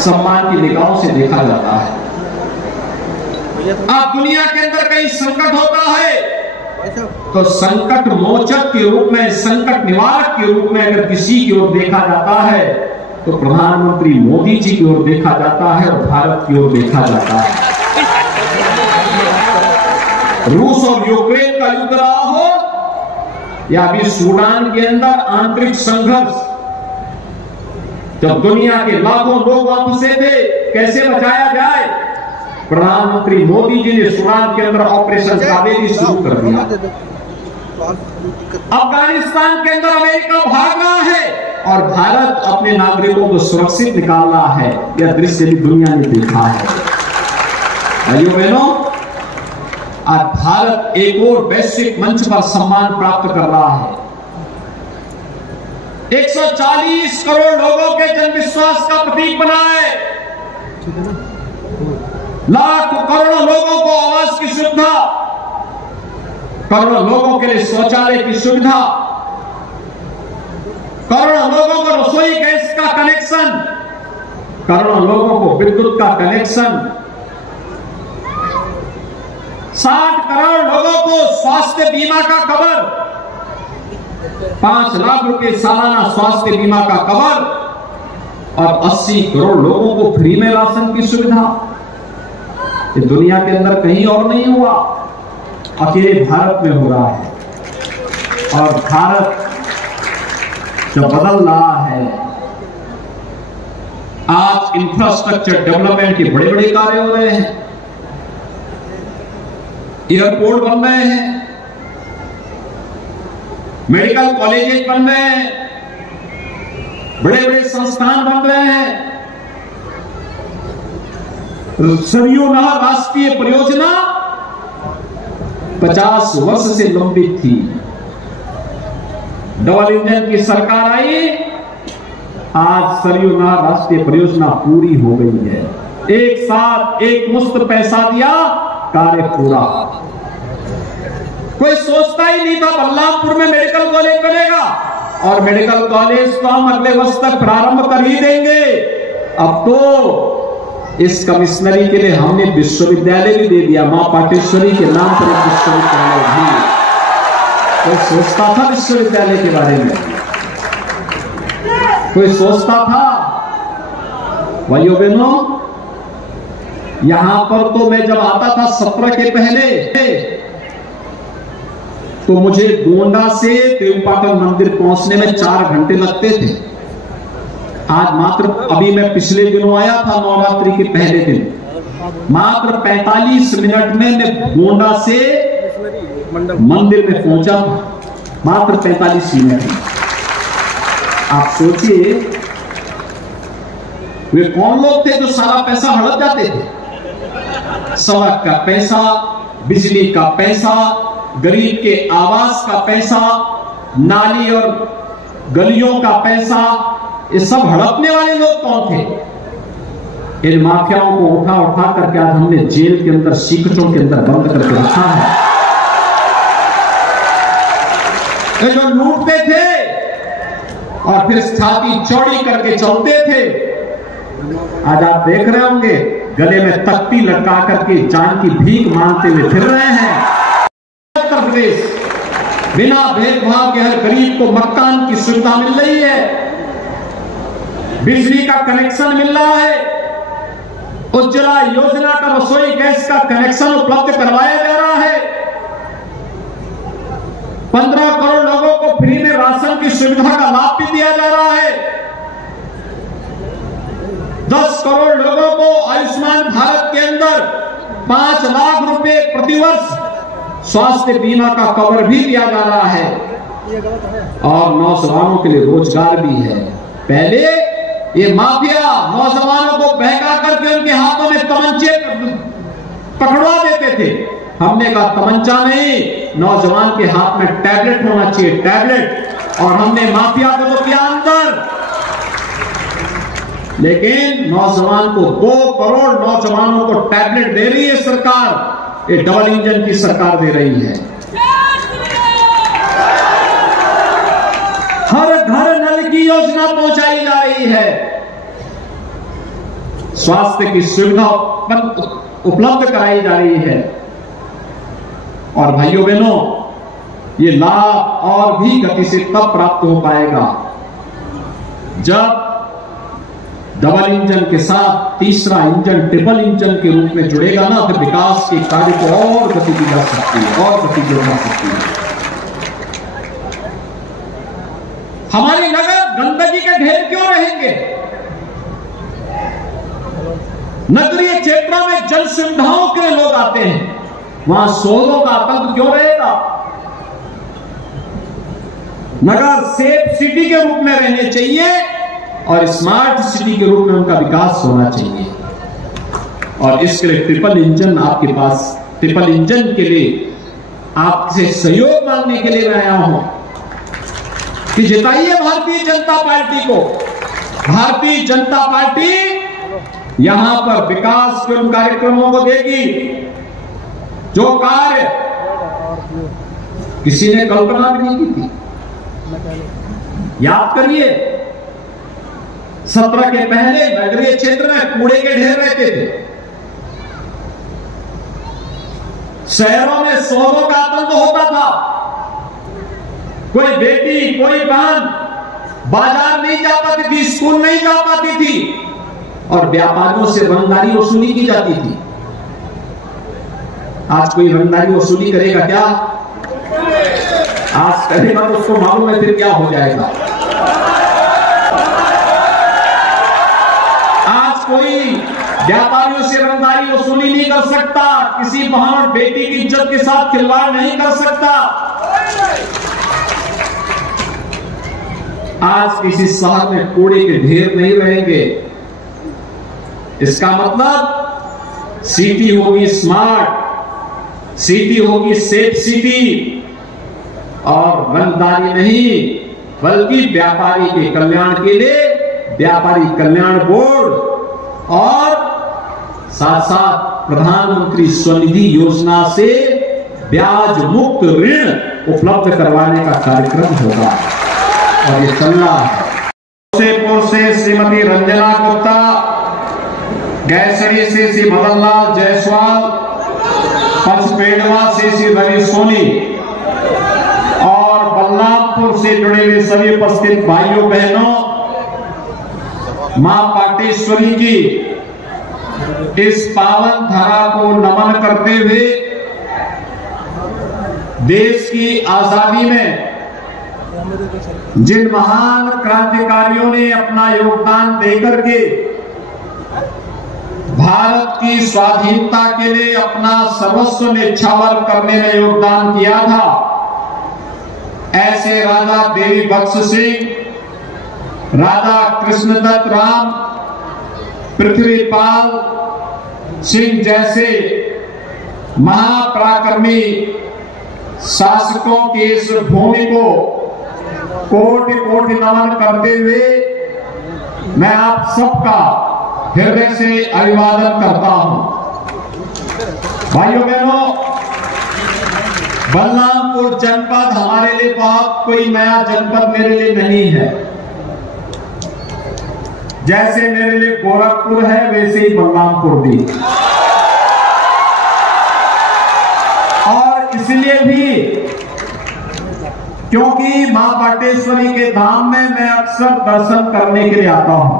सम्मान की निगाहों से देखा जाता है। अब दुनिया के अंदर कहीं संकट होता है तो संकट मोचक के रूप में, संकट निवारक के रूप में अगर किसी की ओर देखा जाता है तो प्रधानमंत्री मोदी जी की ओर देखा जाता है और भारत की ओर देखा जाता है। रूस और यूक्रेन का युद्ध रहा हो या अभी सूडान के अंदर आंतरिक संघर्ष, जब दुनिया के लाखों लोग वहां फंसे थे, कैसे बचाया जाए, प्रधानमंत्री मोदी जी ने सूडान के अंदर ऑपरेशन कावेरी शुरू कर दिया। अफगानिस्तान के अंदर अमेरिका भाग रहा है और भारत अपने नागरिकों को सुरक्षित निकाल रहा है। यह दृश्य भी दुनिया ने देखा है। भाइयों बहनों, आज भारत एक और वैश्विक मंच पर सम्मान प्राप्त कर रहा है। 140 करोड़ लोगों के जन विश्वास का प्रतीक बना है। लाखों करोड़ों लोगों को आवास की सुविधा, करोड़ों लोगों के लिए शौचालय की सुविधा, करोड़ों लोगों को रसोई गैस का कनेक्शन, करोड़ों लोगों को विद्युत का कनेक्शन, 60 करोड़ लोगों को स्वास्थ्य बीमा का कवर, 5 लाख रुपए सालाना स्वास्थ्य बीमा का कवर और 80 करोड़ लोगों को फ्री में राशन की सुविधा। ये दुनिया के अंदर कहीं और नहीं हुआ, अकेले भारत में हो रहा है। और भारत जो बदल रहा है, आज इंफ्रास्ट्रक्चर डेवलपमेंट के बड़े बड़े कार्य हो रहे हैं, एयरपोर्ट बन रहे हैं, मेडिकल कॉलेजेस बन रहे हैं, बड़े बड़े संस्थान बन रहे हैं। सरयू नहर राष्ट्रीय परियोजना 50 वर्ष से लंबित थी। डबल इंजन की सरकार आई, आज सरयू नहर राष्ट्रीय परियोजना पूरी हो गई है। एक साथ एक मुश्त पैसा दिया, कार्य पूरा। कोई सोचता ही नहीं था बल्लामपुर में मेडिकल कॉलेज बनेगा, और मेडिकल कॉलेज तो हम अगले वर्ष तक प्रारंभ कर ही देंगे। अब तो इस कमिश्नरी के लिए हमने विश्वविद्यालय भी दे दिया, मां पाटेश्वरी के नाम पर एक विश्वविद्यालय भी। कोई सोचता था विश्वविद्यालय के बारे में? कोई सोचता था? भाइयों बहनों, यहां पर तो मैं जब आता था 17 के पहले, तो मुझे गोंडा से देवपाटन मंदिर पहुंचने में 4 घंटे लगते थे। आज मात्र, अभी मैं पिछले दिनों आया था नवरात्रि के पहले दिन, मात्र 45 मिनट में मैं गोंडा से मंदिर में पहुंचा, मात्र 45 मिनट में। आप सोचिए वे कौन लोग थे जो सारा पैसा हड़प जाते थे। सड़क का पैसा, बिजली का पैसा, गरीब के आवास का पैसा, नाली और गलियों का पैसा, ये सब हड़पने वाले लोग कौन थे? इन माफियाओं को उठा उठा करके आज हमने जेल के अंदर, सीकचों के अंदर बंद करके रखा है। ये जो लूटते थे और फिर छाती चौड़ी करके चलते थे, आज आप देख रहे होंगे गले में तख्ती लटका करके जान की भीख मांगते हुए फिर रहे हैं। उत्तर प्रदेश बिना भेदभाव के हर गरीब को मकान की सुविधा मिल रही है, बिजली का कनेक्शन मिल रहा है, उज्ज्वला योजना का रसोई गैस का कनेक्शन उपलब्ध करवाया जा रहा है, 15 करोड़ लोगों को फ्री में राशन की सुविधा का लाभ भी दिया जा रहा है, 10 करोड़ लोगों को आयुष्मान भारत के अंदर 5 लाख रुपए प्रतिवर्ष स्वास्थ्य बीमा का कवर भी दिया जा रहा है, और नौजवानों के लिए रोजगार भी है। पहले ये माफिया नौजवानों को बहका करके उनके हाथों में तमंचे पकड़वा देते थे। हमने कहा तमंचा नहीं, नौजवान के हाथ में टैबलेट होना चाहिए, टैबलेट। और हमने माफिया को तो किया अंदर, लेकिन नौजवान को 2 करोड़ नौजवानों को टैबलेट दे रही है सरकार। ये डबल इंजन की सरकार दे रही है। हर घर नल की योजना पहुंचाई जा रही है, स्वास्थ्य की सुविधा उपलब्ध कराई जा रही है। और भाइयों बहनों, ये लाभ और भी गति से तब प्राप्त हो पाएगा जब डबल इंजन के साथ तीसरा इंजन ट्रिपल इंजन के रूप में जुड़ेगा ना, फिर विकास के कार्य को और गति दी जा सकती है, और गति दी जा सकती है। हमारे नगर गंदगी के ढेर क्यों रहेंगे? नगरीय क्षेत्रों में जन सुविधाओं के लिए लोग आते हैं, वहां शोरों का आतंक क्यों रहेगा? नगर सेफ सिटी के रूप में रहने चाहिए और स्मार्ट सिटी के रूप में उनका विकास होना चाहिए। और इसके लिए ट्रिपल इंजन आपके पास, ट्रिपल इंजन के लिए आपसे सहयोग मांगने के लिए मैं आया हूं कि जिताइए भारतीय जनता पार्टी को। भारतीय जनता पार्टी यहां पर विकास के उन कार्यक्रमों को देगी जो कार्य किसी ने कल्पना भी नहीं की थी। याद करिए, 17 के पहले नगरीय क्षेत्र में कूड़े के ढेर रहते थे, शहरों में शोरों का आतंक होता था, कोई बेटी कोई बहन बाजार नहीं जा पाती थी, स्कूल नहीं जा पाती थी, और व्यापारियों से रंगदारी वसूली की जाती थी। आज कोई रंगदारी वसूली करेगा क्या? आज करेगा तो उसको मालूम है फिर क्या हो जाएगा। आज कोई व्यापारियों से रंगदारी वसूली नहीं कर सकता, किसी बहन बेटी की इज्जत के साथ खिलवाड़ नहीं कर सकता। आज किसी शहर में कूड़े के ढेर नहीं रहेंगे। इसका मतलब सिटी होगी स्मार्ट, सिटी होगी सेफ सिटी, और रंगदारी नहीं बल्कि व्यापारी के कल्याण के लिए व्यापारी कल्याण बोर्ड और साथ साथ प्रधानमंत्री स्वनिधि योजना से ब्याज मुक्त ऋण उपलब्ध करवाने का कार्यक्रम होगा और ये चल रहा है। सेपुर से श्रीमती रंजना गुप्ता, गैसरी से श्री मदनलाल जायसवाल, पंचपेड़वा से श्री रवि सोनी और बलरामपुर से जुड़े हुए सभी उपस्थित भाइयों बहनों, मां पाटेश्वरी की इस पावन धरा को नमन करते हुए देश की आजादी में जिन महान क्रांतिकारियों ने अपना योगदान देकर के भारत की स्वाधीनता के लिए अपना सर्वस्व न्यौछावर करने में योगदान किया था, ऐसे राजा देवी बख्श सिंह, राजा कृष्णदत्त राम, पृथ्वीपाल सिंह जैसे महापराक्रमी शासकों की इस भूमि को कोटि कोटि नमन करते हुए मैं आप सबका हृदय से अभिवादन करता हूं। भाइयों बहनों, बलरामपुर जनपद हमारे लिए बहुत कोई नया जनपद मेरे लिए नहीं है। जैसे मेरे लिए गोरखपुर है वैसे ही बलरामपुर भी, और इसलिए भी क्योंकि मां पाटेश्वरी के धाम में मैं अक्सर दर्शन करने के लिए आता हूं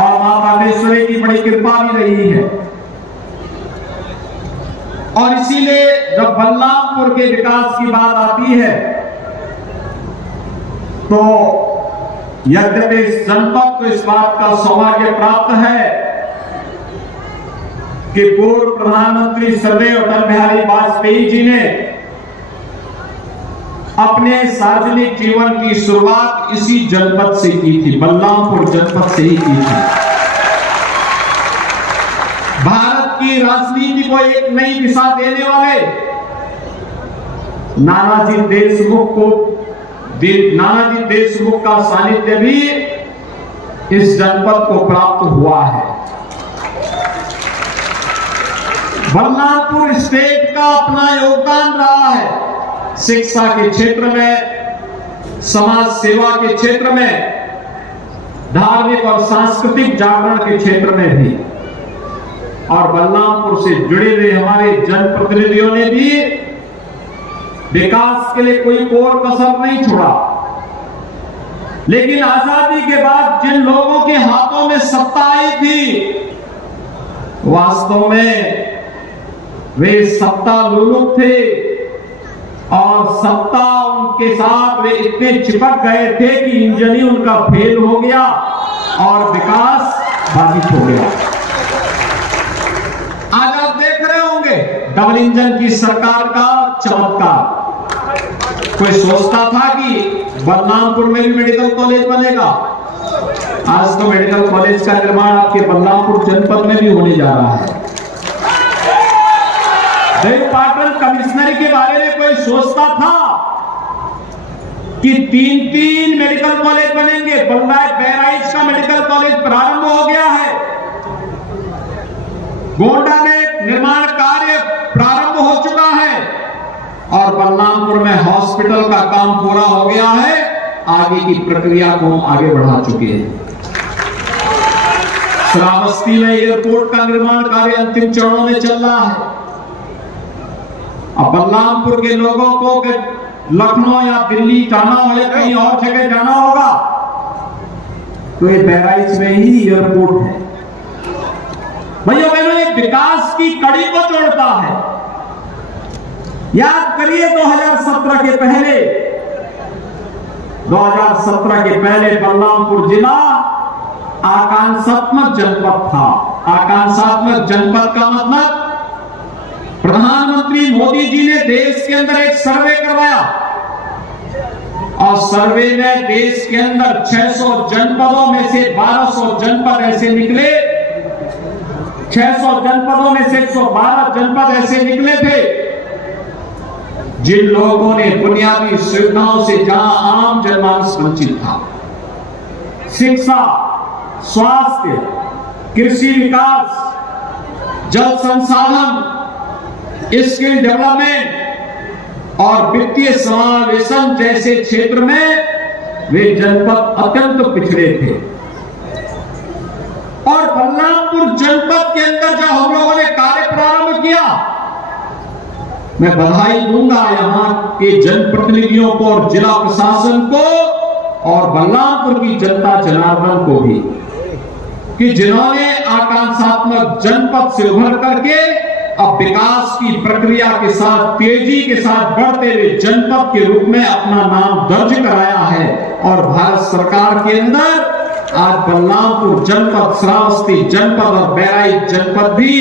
और मां पाटेश्वरी की बड़ी कृपा भी रही है। और इसीलिए जब बलरामपुर के विकास की बात आती है तो यद्यपि इस जनपद को इस बात का सौभाग्य प्राप्त है कि पूर्व प्रधानमंत्री स्वर्गीय अटल बिहारी वाजपेयी जी ने अपने सार्वजनिक जीवन की शुरुआत इसी जनपद से की थी, बलरामपुर जनपद से ही की थी। भारत की राजनीति को एक नई दिशा देने वाले नानाजी देशमुख का सानिध्य भी इस जनपद को प्राप्त हुआ है। बलरामपुर स्टेट का अपना योगदान रहा है शिक्षा के क्षेत्र में, समाज सेवा के क्षेत्र में, धार्मिक और सांस्कृतिक जागरण के क्षेत्र में भी और बलरामपुर से जुड़े हुए हमारे जनप्रतिनिधियों ने भी विकास के लिए कोई कोर कसर नहीं छोड़ा। लेकिन आजादी के बाद जिन लोगों के हाथों में सत्ता आई थी, वास्तव में वे सत्ता लोलुप थे और सत्ता उनके साथ वे इतने चिपक गए थे कि इंजन ही उनका फेल हो गया और विकास बाधित हो गया। आज आप देख रहे होंगे डबल इंजन की सरकार का चमत्कार। कोई सोचता था कि बलरामपुर में भी मेडिकल कॉलेज बनेगा? आज तो मेडिकल कॉलेज का निर्माण आपके बलरामपुर जनपद में भी होने जा रहा है। देवपाटन कमिश्नरी के बारे में कोई सोचता था कि 3-3 मेडिकल कॉलेज बनेंगे? बहराइच का मेडिकल कॉलेज प्रारंभ हो गया है, गोंडा में निर्माण कार्य प्रारंभ हो चुका है और बलरामपुर में हॉस्पिटल का काम पूरा हो गया है। आगे की प्रक्रिया को हम आगे बढ़ा चुके हैं। श्रावस्ती में एयरपोर्ट का निर्माण कार्य अंतिम चरणों में चल रहा है। अब बलरामपुर के लोगों को लखनऊ या दिल्ली जाना हो या कहीं और जगह जाना होगा तो ये बहराइच में ही एयरपोर्ट है। भैया बहनों, ये विकास की कड़ी को जोड़ता है। याद करिए 2017 के पहले बलरामपुर जिला आकांक्षात्मक जनपद था। आकांक्षात्मक जनपद का मतलब प्रधानमंत्री मोदी जी ने देश के अंदर एक सर्वे करवाया और सर्वे में देश के अंदर 600 जनपदों में से 1200 जनपद ऐसे निकले, 600 जनपदों में से 112 जनपद ऐसे निकले थे जिन लोगों ने बुनियादी सुविधाओं से जहां आम जनमानस वंचित था, शिक्षा, स्वास्थ्य, कृषि विकास, जल संसाधन, स्किल डेवलपमेंट और वित्तीय समावेशन जैसे क्षेत्र में वे जनपद अत्यंत पिछड़े थे। और बलरामपुर जनपद के अंदर जब हम लोगों ने कार्य प्रारंभ किया, मैं बधाई दूंगा यहां के जनप्रतिनिधियों को और जिला प्रशासन को और बलरामपुर की जनता जनार्दन को भी कि जिन्होंने आकांक्षात्मक जनपद से उभर करके अब विकास की प्रक्रिया के साथ तेजी के साथ बढ़ते हुए जनपद के रूप में अपना नाम दर्ज कराया है। और भारत सरकार के अंदर आज बलरामपुर जनपद, श्रावस्ती जनपद और बहराइच जनपद भी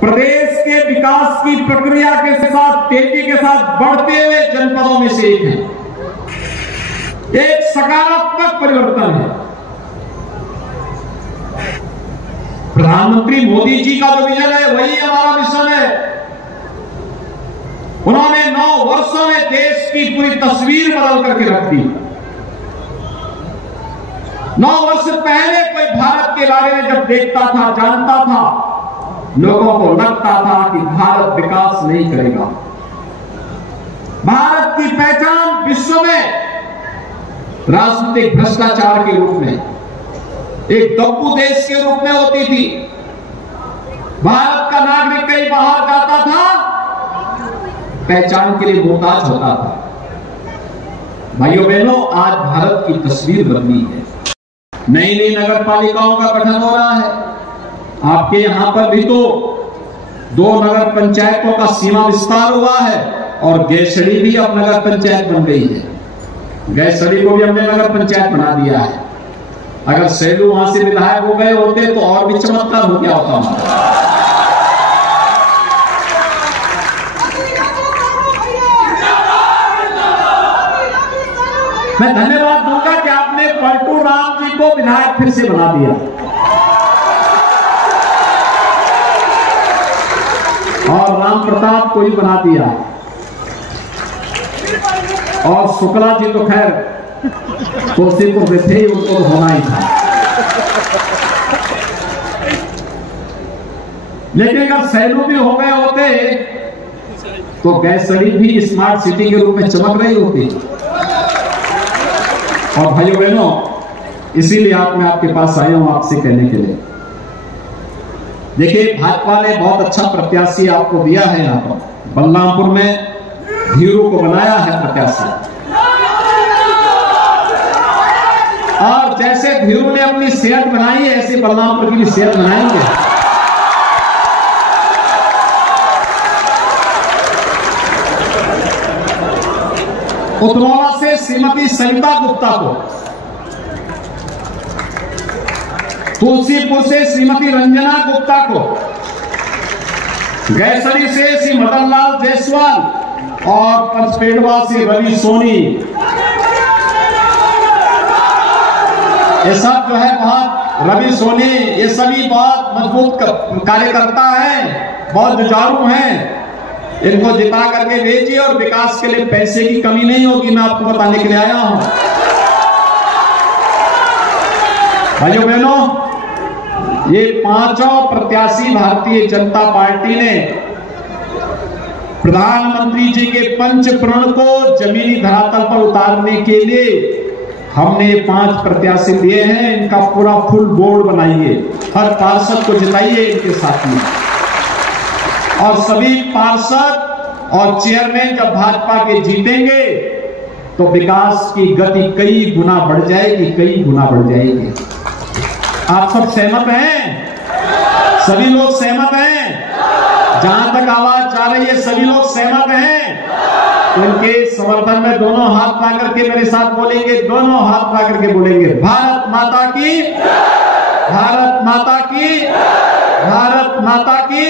प्रदेश के विकास की प्रक्रिया के साथ तेजी के साथ बढ़ते हुए जनपदों में से एक है। एक सकारात्मक परिवर्तन है। प्रधानमंत्री मोदी जी का जो विजन है वही हमारा मिशन है। उन्होंने 9 वर्षों में देश की पूरी तस्वीर बदल करके रख दी। 9 वर्ष पहले कोई भारत के बारे में जब देखता था, जानता था, लोगों को लगता था कि भारत विकास नहीं करेगा। भारत की पहचान विश्व में राजनीतिक भ्रष्टाचार के रूप में, एक दब्बू देश के रूप में होती थी। भारत का नागरिक कहीं बाहर जाता था, पहचान के लिए मोहताज होता था। भाइयों बहनों, आज भारत की तस्वीर बदली है। नई नई नगर पालिकाओं का गठन हो रहा है। आपके यहां पर भी तो 2 नगर पंचायतों का सीमा विस्तार हुआ है और गैसड़ी भी अब नगर पंचायत बन गई है। गैसड़ी को भी हमने नगर पंचायत बना दिया है। अगर सैलू वहां से विधायक हो गए होते तो और भी चमत्कार हो गया होता। मैं धन्यवाद दूंगा कि आपने पलटू राम जी को विधायक फिर से बना दिया और राम प्रताप को भी बना दिया और शुक्ला जी तो खैर तुलसीपुर में थे, उनको होना ही था। लेकिन अगर सैलू भी हो गए होते तो गैसड़ी भी स्मार्ट सिटी के रूप में चमक रही होती। और भाइयों बहनों, इसीलिए मैं आपके पास आया हूं आपसे कहने के लिए। देखिए, भाजपा ने बहुत अच्छा प्रत्याशी आपको दिया है। यहां पर बलरामपुर में धीरू को बनाया है प्रत्याशी, और जैसे धीरू ने अपनी सेहत बनाई है ऐसे बलरामपुर की भी सेहत बनाएंगे। उतरौला से श्रीमती सरिता गुप्ता को, तुलसीपुर से श्रीमती रंजना गुप्ता को, गैसरी से श्री मदन लाल जायसवाल और पंचपेड़वा से रवि सोनी। ये सब जो है बहुत, रवि सोनी ये सभी बहुत मजबूत कार्यकर्ता हैं, बहुत जुझारू हैं। इनको जिता करके भेजिए और विकास के लिए पैसे की कमी नहीं होगी, मैं आपको बताने के लिए आया हूं। भाइयों बहनों, ये पांचों प्रत्याशी भारतीय जनता पार्टी ने प्रधानमंत्री जी के पंच प्रण को जमीनी धरातल पर उतारने के लिए हमने 5 प्रत्याशी दिए हैं। इनका पूरा फुल बोर्ड बनाइए, हर पार्षद को जिताइए इनके साथ में, और सभी पार्षद और चेयरमैन जब भाजपा के जीतेंगे तो विकास की गति कई गुना बढ़ जाएगी, कई गुना बढ़ जाएगी। आप सब सहमत हैं? सभी लोग सहमत हैं? जहां तक आवाज जा रही है सभी लोग सहमत हैं? तो इनके समर्थन में दोनों हाथ ला करके मेरे साथ बोलेंगे, दोनों हाथ ला करके बोलेंगे, भारत माता की, भारत माता की, भारत माता की।